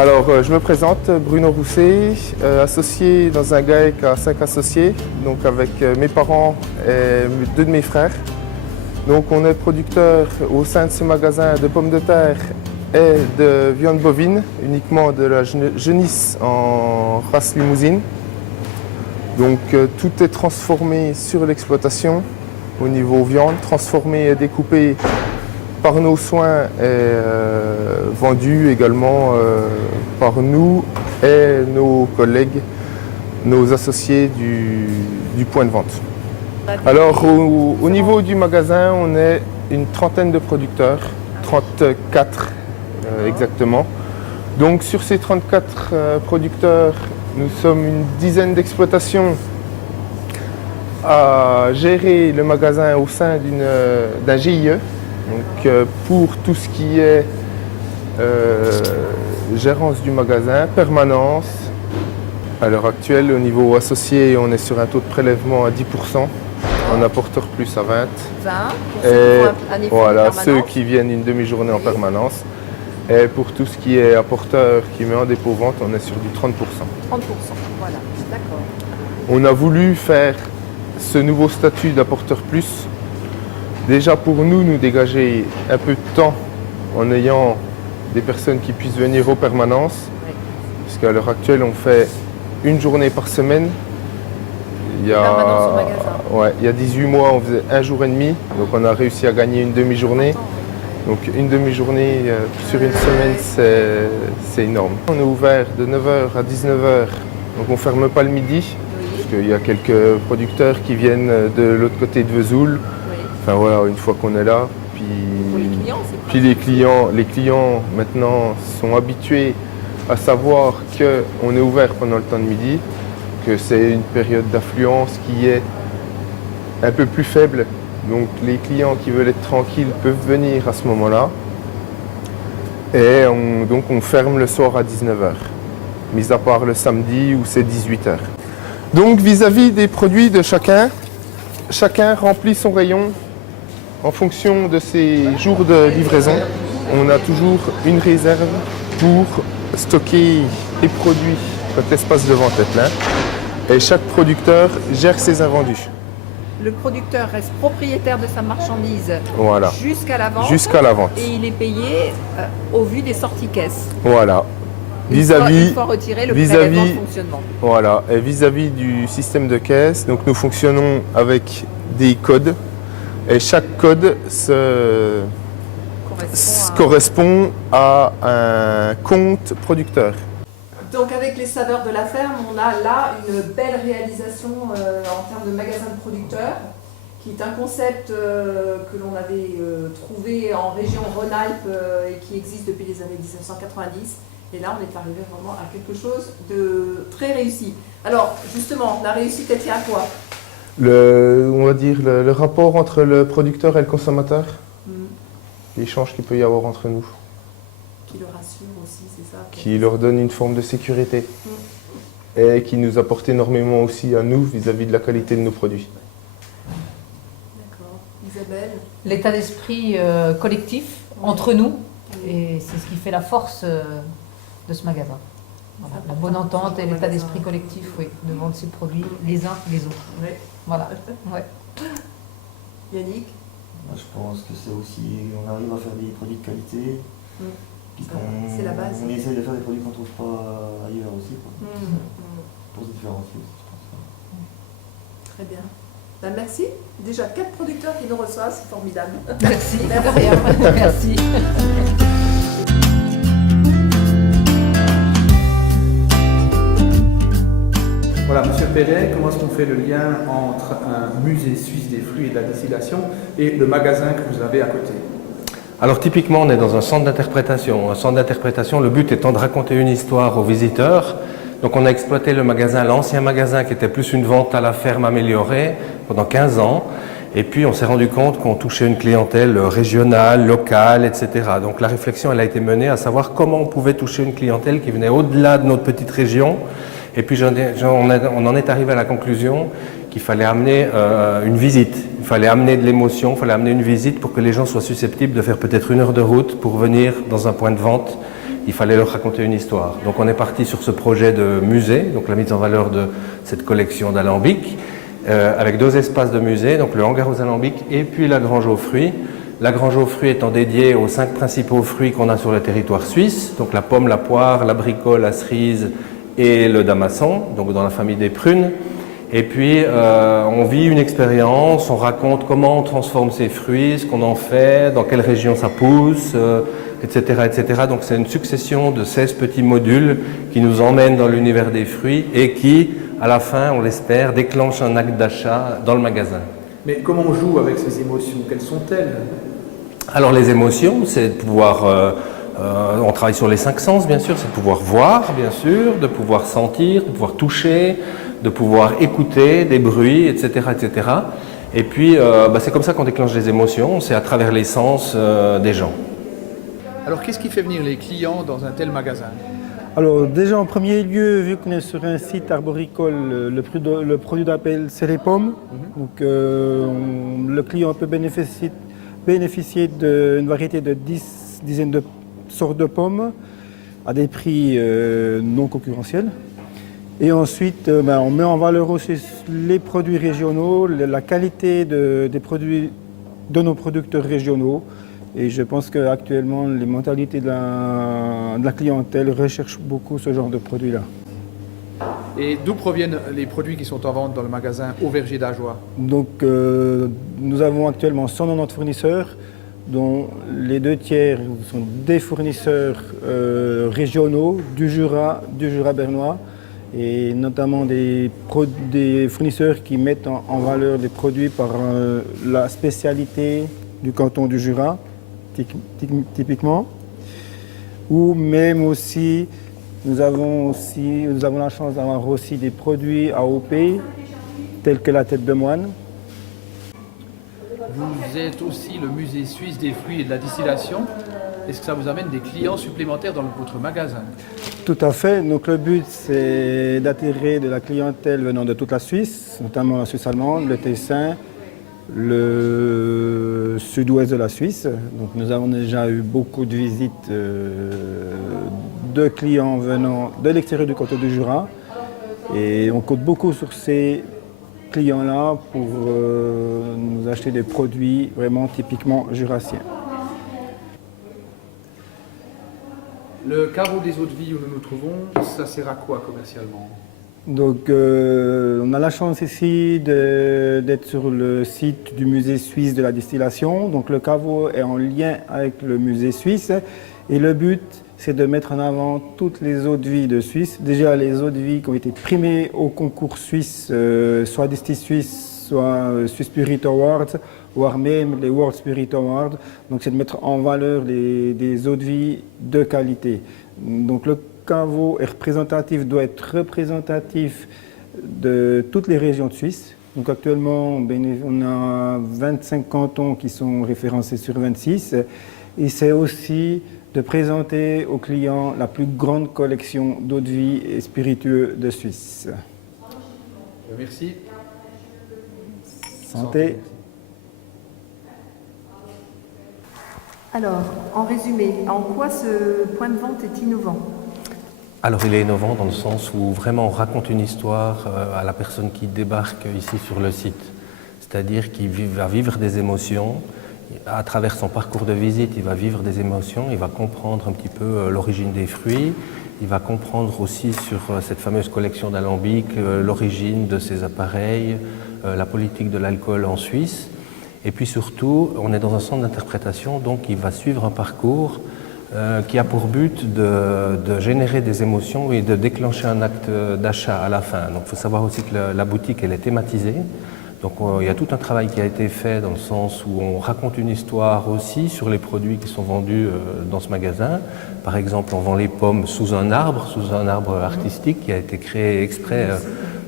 Alors, je me présente, Bruno Rousset, associé dans un GAEC à 5 associés, donc avec mes parents et 2 de mes frères. Donc, on est producteur au sein de ce magasin de pommes de terre et de viande bovine, uniquement de la genisse en race limousine. Donc, tout est transformé sur l'exploitation au niveau viande, transformé et découpé par nos soins et vendu également par nous et nos collègues, nos associés du point de vente. Alors au niveau du magasin, on est une trentaine de producteurs, 34 exactement. Donc sur ces 34 producteurs, nous sommes une dizaine d'exploitations à gérer le magasin au sein d'un GIE. Donc pour tout ce qui est gérance du magasin, permanence, à l'heure actuelle au niveau associé on est sur un taux de prélèvement à 10%, en apporteur plus à 20. 20 et voilà, ceux qui viennent une demi-journée en permanence. Et pour tout ce qui est apporteur qui met en dépôt-vente, on est sur du 30%. 30%, voilà, d'accord. On a voulu faire ce nouveau statut d'apporteur plus. Déjà pour nous dégager un peu de temps en ayant des personnes qui puissent venir aux permanences. Oui. Parce qu'à l'heure actuelle, on fait une journée par semaine. Il y a 18 mois, on faisait un jour et demi. Donc on a réussi à gagner une demi-journée. Donc une demi-journée sur une semaine, c'est énorme. On est ouvert de 9h à 19h. Donc on ne ferme pas le midi. Parce qu'il y a quelques producteurs qui viennent de l'autre côté de Vesoul. Enfin voilà, une fois qu'on est là, puis les clients maintenant sont habitués à savoir qu'on est ouvert pendant le temps de midi, que c'est une période d'affluence qui est un peu plus faible. Donc les clients qui veulent être tranquilles peuvent venir à ce moment-là. Et donc on ferme le soir à 19h, mis à part le samedi où c'est 18h. Donc vis-à-vis des produits de chacun remplit son rayon en fonction de ses jours de livraison. On a toujours une réserve pour stocker les produits quand l'espace de vente est plein. Et chaque producteur gère ses invendus. Le producteur reste propriétaire de sa marchandise jusqu'à la vente. Et il est payé au vu des sorties caisses. Voilà. Une fois retiré le prélèvement de fonctionnement. Voilà. Et vis-à-vis du système de caisse, donc nous fonctionnons avec des codes. Et chaque code correspond à un compte producteur. Donc avec les saveurs de la ferme, on a là une belle réalisation en termes de magasin de producteurs, qui est un concept que l'on avait trouvé en région Rhône-Alpes et qui existe depuis les années 1990. Et là, on est arrivé vraiment à quelque chose de très réussi. Alors justement, la réussite, elle tient à quoi ? On va dire le rapport entre le producteur et le consommateur, l'échange qu'il peut y avoir entre nous. Qui le rassure aussi, c'est ça ? Qui leur donne une forme de sécurité et qui nous apporte énormément aussi à nous vis-à-vis de la qualité de nos produits. D'accord. Isabelle ? L'état d'esprit collectif entre nous, et c'est ce qui fait la force de ce magasin. Voilà, la bonne entente et l'état d'esprit collectif, de vendre ses produits les uns les autres. Oui. Voilà. Ouais. Yannick ? Moi, je pense que c'est aussi, on arrive à faire des produits de qualité. C'est la base. On essaie de faire des produits qu'on ne trouve pas ailleurs aussi. Pour se différencier aussi, je pense. Très bien. Ben, merci. Déjà 4 producteurs qui nous reçoivent, c'est formidable. Merci. Merci. Voilà, Monsieur Perret, comment est-ce qu'on fait le lien entre un musée suisse des fruits et de la distillation et le magasin que vous avez à côté ? Alors typiquement, on est dans un centre d'interprétation. Un centre d'interprétation, le but étant de raconter une histoire aux visiteurs. Donc on a exploité le magasin, l'ancien magasin qui était plus une vente à la ferme améliorée pendant 15 ans. Et puis on s'est rendu compte qu'on touchait une clientèle régionale, locale, etc. Donc la réflexion elle a été menée à savoir comment on pouvait toucher une clientèle qui venait au-delà de notre petite région. Et puis on en est arrivé à la conclusion qu'il fallait amener une visite, il fallait amener de l'émotion, il fallait amener une visite pour que les gens soient susceptibles de faire peut-être 1 heure de route pour venir dans un point de vente il fallait leur raconter une histoire. Donc on est parti sur ce projet de musée, donc la mise en valeur de cette collection d'alambics, avec 2 espaces de musée, donc le hangar aux alambics et puis la grange aux fruits. La grange aux fruits étant dédiée aux 5 principaux fruits qu'on a sur le territoire suisse, donc la pomme, la poire, l'abricot, la cerise et le damasson, donc dans la famille des prunes. Et puis on vit une expérience, on raconte comment on transforme ces fruits, ce qu'on en fait, dans quelle région ça pousse, etc., etc. Donc c'est une succession de 16 petits modules qui nous emmènent dans l'univers des fruits et qui, à la fin, on l'espère, déclenchent un acte d'achat dans le magasin. Mais comment on joue avec ces émotions? Quelles sont-elles? Alors les émotions, c'est de pouvoir, on travaille sur les 5 sens bien sûr, c'est de pouvoir voir bien sûr, de pouvoir sentir, de pouvoir toucher, de pouvoir écouter des bruits, etc. etc. Et puis c'est comme ça qu'on déclenche les émotions, c'est à travers les sens des gens. Alors qu'est-ce qui fait venir les clients dans un tel magasin? Alors déjà en premier lieu, vu qu'on est sur un site arboricole, le produit d'appel c'est les pommes. Donc le client peut bénéficier d'une variété de dizaines de sortes de pommes à des prix non concurrentiels. Et ensuite, on met en valeur aussi les produits régionaux, la qualité des produits de nos producteurs régionaux. Et je pense qu'actuellement, les mentalités de la clientèle recherchent beaucoup ce genre de produits-là. Et d'où proviennent les produits qui sont en vente dans le magasin Au Verger d'Ajoie? Donc, nous avons actuellement 190 fournisseurs, dont les 2 tiers sont des fournisseurs régionaux du Jura bernois, et notamment des fournisseurs qui mettent en valeur des produits par la spécialité du canton du Jura, typiquement, ou même aussi, nous avons la chance d'avoir aussi des produits AOP, tels que la tête de moine. Vous êtes aussi le musée suisse des fruits et de la distillation. Est-ce que ça vous amène des clients supplémentaires dans votre magasin? Tout à fait. Donc le but, c'est d'attirer de la clientèle venant de toute la Suisse, notamment la Suisse allemande, le Tessin, le sud-ouest de la Suisse. Donc nous avons déjà eu beaucoup de visites de clients venant de l'extérieur du canton du Jura. Et on compte beaucoup sur ces clients-là pour nous acheter des produits vraiment typiquement jurassiens. Le carreau des eaux de vie où nous nous trouvons, ça sert à quoi commercialement? Donc on a la chance ici d'être sur le site du musée suisse de la distillation. Donc le caveau est en lien avec le musée suisse et le but c'est de mettre en avant toutes les eaux de vie de Suisse. Déjà les eaux de vie qui ont été primées au concours suisse, soit Disti Suisse, soit Swiss Spirit Awards, voire même les World Spirit Awards. Donc c'est de mettre en valeur des eaux de vie de qualité. Donc le caveau est représentatif, doit être représentatif de toutes les régions de Suisse. Donc actuellement, on a 25 cantons qui sont référencés sur 26. Et c'est aussi de présenter aux clients la plus grande collection d'eau de vie et spiritueux de Suisse. Merci. Santé. Alors, en résumé, en quoi ce point de vente est innovant? Alors il est innovant dans le sens où vraiment on raconte une histoire à la personne qui débarque ici sur le site. C'est-à-dire qu'il va vivre des émotions. À travers son parcours de visite, il va vivre des émotions, il va comprendre un petit peu l'origine des fruits, il va comprendre aussi sur cette fameuse collection d'alambics l'origine de ces appareils, la politique de l'alcool en Suisse. Et puis surtout, on est dans un centre d'interprétation, donc il va suivre un parcours qui a pour but de générer des émotions et de déclencher un acte d'achat à la fin. Donc il faut savoir aussi que la boutique elle est thématisée. Donc il y a tout un travail qui a été fait dans le sens où on raconte une histoire aussi sur les produits qui sont vendus dans ce magasin. Par exemple, on vend les pommes sous un arbre artistique qui a été créé exprès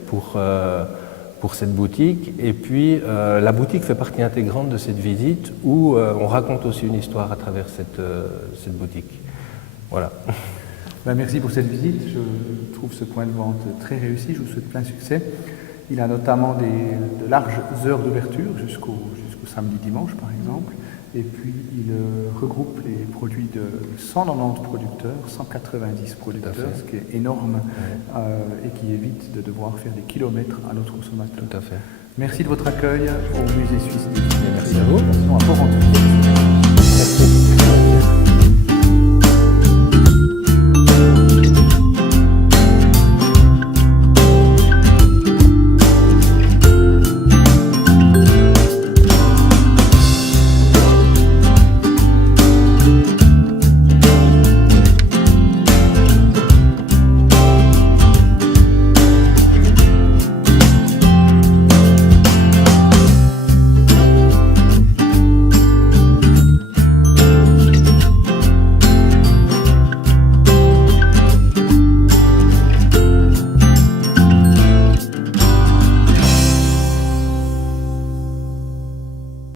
pour cette boutique. Et puis la boutique fait partie intégrante de cette visite où on raconte aussi une histoire à travers cette boutique. Voilà. Ben, merci pour cette visite. Je trouve ce point de vente très réussi. Je vous souhaite plein succès. Il a notamment de larges heures d'ouverture jusqu'au samedi-dimanche par exemple. Et puis il regroupe les produits de 190 producteurs, 190 producteurs, ce qui est énorme et qui évite de devoir faire des kilomètres à notre consommateur. Tout à fait. Merci de votre accueil au musée suisse. Merci à vous. À Port-Antoine.